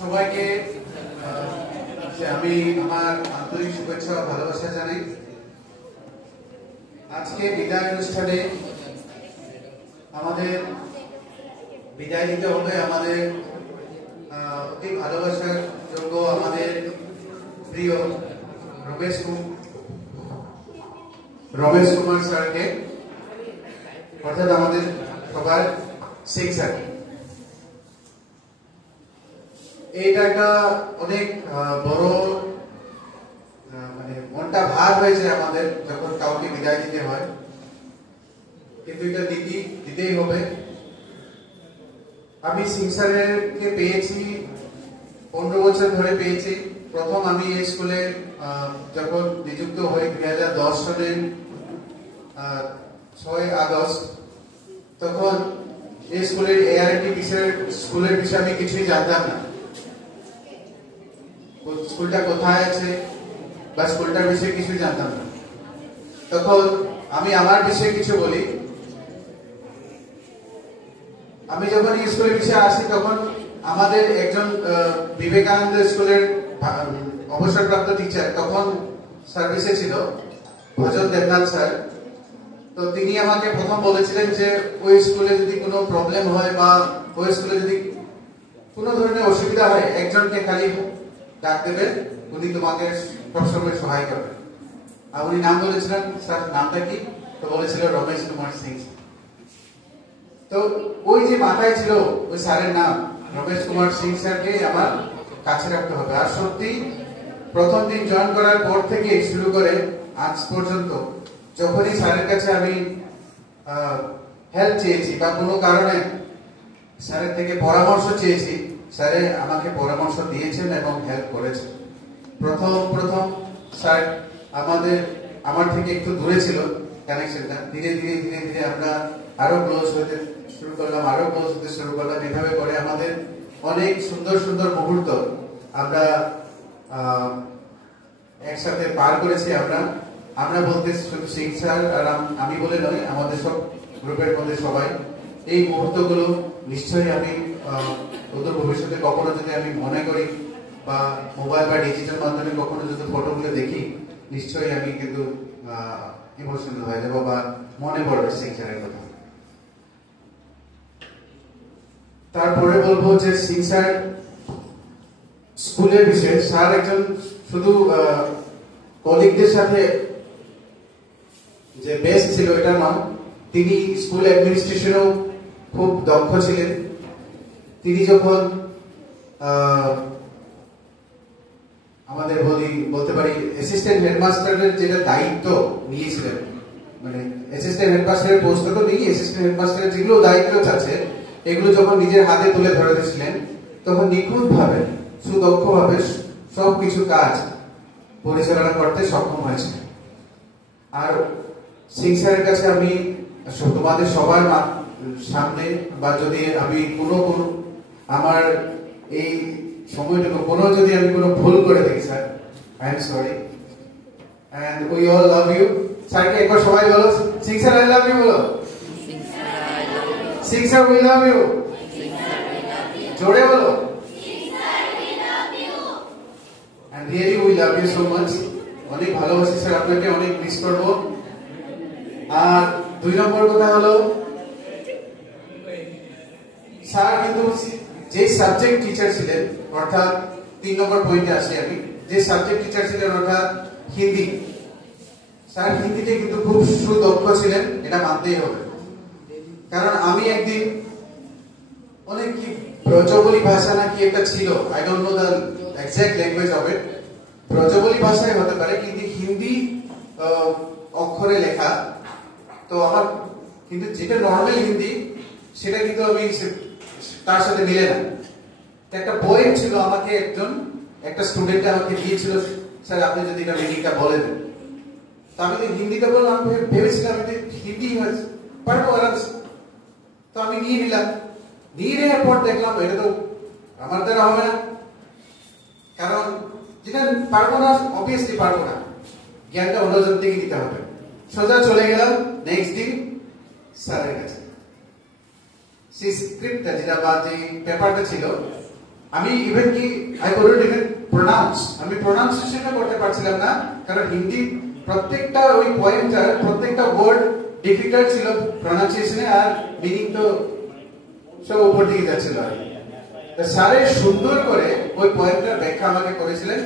সবাইকে আমি আমার আন্তরিক শুভেচ্ছা ও ভালোবাসা জানাই। আজকে বিদায় অনুষ্ঠানে আমাদের বিদায় দিতে হবে আমাদের অতি ভালোবাসার যোগ্য আমাদের প্রিয় রমেশ কুমার স্যারকে, অর্থাৎ আমাদের সবার সিং স্যার। এইটা একটা অনেক বড় মানে মনটা ভার হয়েছে আমাদের যখন কাউকে বিদায় দিতে হয়, কিন্তু এটা দিতেই হবে। আমি সিং স্যারকে পেয়েছি 15 বছর ধরে পেয়েছি। প্রথম আমি এই স্কুলে যখন নিযুক্ত হই 2010 সালের 6 আগস্ট, তখন এই স্কুলের এআরটি স্কুলের বিষয়ে আমি কিছুই জানতাম না। স্কুলটা কোথায় আছে বা স্কুলটার বিষয়ে কিছুই জানতাম না। তখন আমি আমার বিষয়ে কিছু বলি। আমি যখন এই স্কুলের বিষয়ে আসি তখন আমাদের একজন বিবেকানন্দ স্কুলের অবসরপ্রাপ্ত টিচার তখন সার্ভিসে ছিল, ভজন দেবনাথ স্যার। তো তিনি আমাকে প্রথম বলেছিলেন যে ওই স্কুলে যদি কোনো প্রবলেম হয় বা ওই স্কুলে যদি কোনো ধরনের অসুবিধা হয়, একজনকে খালি ডাক দেবে, উনি তোমাকে সবসময় সহায় করবেন। আর উনি নাম বলেছিলেন, স্যার নামটা কি? তো বলেছিল রমেশ কুমার সিং। তো ওই যে মাথায় ছিল ওই স্যারের নাম রমেশ কুমার সিং স্যারকে আমার কাছে রাখতে হবে। আর সত্যি প্রথম দিন জয়েন করার পর থেকে শুরু করে আজ পর্যন্ত যখনই স্যারের কাছে আমি হেল্প চেয়েছি বা কোনো কারণে স্যারের থেকে পরামর্শ চেয়েছি, স্যারে আমাকে পরামর্শ দিয়েছেন এবং হেল্প করেছেন। প্রথম স্যার আমার থেকে একটু দূরে ছিল কানেকশনটা। ধীরে ধীরে আমরা আরো ক্লোজ হতে শুরু করলাম। এভাবে করে আমাদের অনেক সুন্দর মুহূর্ত আমরা একসাথে পার করেছি। আমরা বলতে শুধু সিং স্যার আর আমি বলে নয়, আমাদের সব গ্রুপের মধ্যে সবাই। এই মুহূর্তগুলো নিশ্চয়ই আমি অদূর ভবিষ্যতে কখনো যদি আমি মনে করি বা মোবাইল বা ডিজিটাল মাধ্যমে কখনো যদি ফটোগুলো দেখি, নিশ্চয়ই আমি কিন্তু ইমোশনাল হয়ে যাবো বা মনে পড়বে সিং স্যারের কথা। তারপরে বলবো যে সিং স্যার স্কুলের বিষয়ে, স্যার একজন শুধু কলিগদের সাথে যে বেস্ট ছিল এটা নয়, তিনি স্কুল অ্যাডমিনিস্ট্রেশনেও খুব দক্ষ ছিলেন। তিনি যখন আমাদের বলতে পারি অ্যাসিস্ট্যান্ট হেডমাস্টারের যেটা দায়িত্ব নিয়েছিলেন, মানে অ্যাসিস্ট্যান্ট হেডমাস্টারের পোস্ট তো নেই, অ্যাসিস্ট্যান্ট হেডমাস্টারের যেগুলো দায়িত্ব আছে এগুলো যখন নিজের হাতে তুলে ধরে দিয়েছিলেন, তখন নিখুঁত ভাবে সুদক্ষভাবে সবকিছু কাজ পরিচালনা করতে সক্ষম হয়েছে। আর সিং স্যারের কাছে আমি তোমাদের সবার সামনে বা যদি আমি কোনো আমার এই সময়টুকু যদি আমি কোনো ভুল করে থাকি, sir I am sorry and we all love you. স্যারকে একবার সবাই বলো, Singh sir I love you বলো। Singh sir we love you. জোরে বলো। And really we love you so much. অনেক ভালোবাসি স্যার আপনাকে, অনেক মিস করব। আর 2 নম্বর কথা হলো, স্যার কিন্তু যে সাবজেক্ট টিচার ছিলেন, অর্থাৎ 3 নম্বর পয়েন্টে আসি আমি, যে সাবজেক্ট টিচার ছিলেন অর্থাৎ হিন্দি, স্যার হিন্দিতে কিন্তু খুব সুদক্ষ ছিলেন, এটা মানতেই হবে। কারণ আমি একদিন অনেক কি ব্রজবলি ভাষা নাকি একটা ছিল, I don't know the exact language of it, Brajabuli ভাষায় হতে পারে কিন্তু হিন্দি অক্ষরে লেখা। তো আমার কিন্তু যেটা নর্মাল হিন্দি সেটা কিন্তু আমি তার সাথে মিলে না। একটা বই ছিল, আমাকে একটা স্টুডেন্ট আমাকে দিয়েছিল, স্যার আপনি যদি এটা মিনিংটা বলে দেন। তো আমি হিন্দিটা বললাম, আমি ভেবেছিলাম হিন্দি পারবো আরামসে। তো আমি নিয়ে নিলাম, নিয়ে নেওয়ার পর দেখলাম এটা তো আমার দ্বারা হবে না, কারণ যেটা পারবো না অবভিয়াসলি পারবো না, জ্ঞানটা অন্যজন থেকে নিতে হবে। সোজা চলে গেলাম নেক্সট দিন স্যারের কাছে। সেই স্ক্রিপ্টটা যেটা বা যে পেপারটা ছিল আমি ইভেন কি আই কুডন্ট ইভেন প্রোনাউন্স, আমি প্রোনাউন্সিয়েশন করতে পারছিলাম না, কারণ হিন্দি প্রত্যেকটা ওই পয়েন্টার প্রত্যেকটা ওয়ার্ড ডিফিকাল্ট ছিল প্রোনাউন্সিয়েশনে, আর মিনিং তো সব উপর দিকে যাচ্ছিল। স্যারের সুন্দর করে ওই পয়েন্টটার ব্যাখ্যা আমাকে করেছিলেন,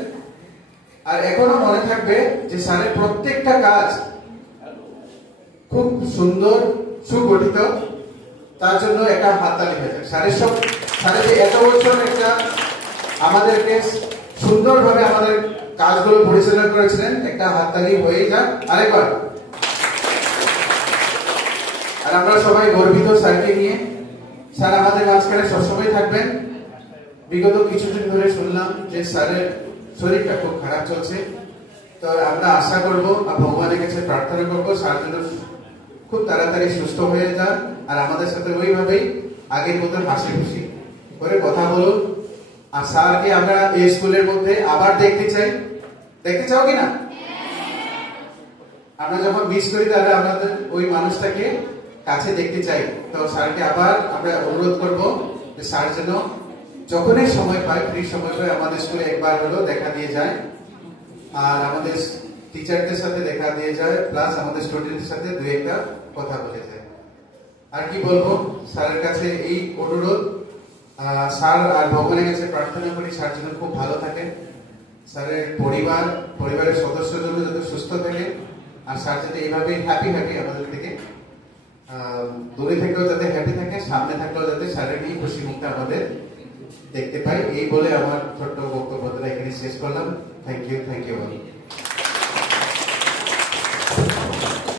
আর এখনো মনে থাকবে যে স্যারের প্রত্যেকটা কাজ খুব সুন্দর সুগঠিত, তার জন্য একটা হাততালি হয়ে যায়। স্যারের যে এত বছর একটা আমাদেরকে সুন্দরভাবে আমাদের কাজগুলো পরিচালনা করেছিলেন, একটা হাততালি হয়ে যাক আরেকবার। আর আমরা সবাই গর্বিত স্যারকে নিয়ে। স্যার আমাদের মাঝখানে সবসময় থাকবেন। বিগত কিছুদিন ধরে শুনলাম যে স্যারের শরীরটা খুব খারাপ চলছে, তো আমরা আশা করব আর ভগবানের কাছে প্রার্থনা করব স্যার যেন খুব তাড়াতাড়ি সুস্থ হয়ে যান, আর আমাদের সাথে ওইভাবেই আগের মতো হাসি খুশি করে কথা বলুন। আর স্যারকে আমরা এই স্কুলের মধ্যে আবার দেখতে চাই। দেখতে চাও কিনা? আমরা যখন মিস করি তাহলে আমাদের ওই মানুষটাকে কাছে দেখতে চাই। তো স্যারকে আবার আমরা অনুরোধ করব যে স্যার যেন যখনই সময় পায়, ফ্রি সময় পায়, আমাদের স্কুলে একবার হলো দেখা দিয়ে যায়, আর আমাদের টিচারদের সাথে দেখা দিয়ে যায়, প্লাস আমাদের স্টুডেন্টদের সাথে দুই একটা কথা বলে যায়। আর কি বলবো, স্যারের কাছে এই অনুরোধ, স্যার আর ভগবানের কাছে প্রার্থনা করি স্যার যেন খুব ভালো থাকে, স্যারের পরিবারের সদস্যজন যাতে সুস্থ থাকে, আর স্যার যাতে এইভাবে হ্যাপি আমাদের থেকে দূরে থেকেও যাতে হ্যাপি থাকে, সামনে থাকলেও যাতে স্যারের এই খুশি মুখটা আমাদের দেখতে পাই। এই বলে আমার ছোট্ট বক্তব্যটা এখানে শেষ করলাম। Thank you.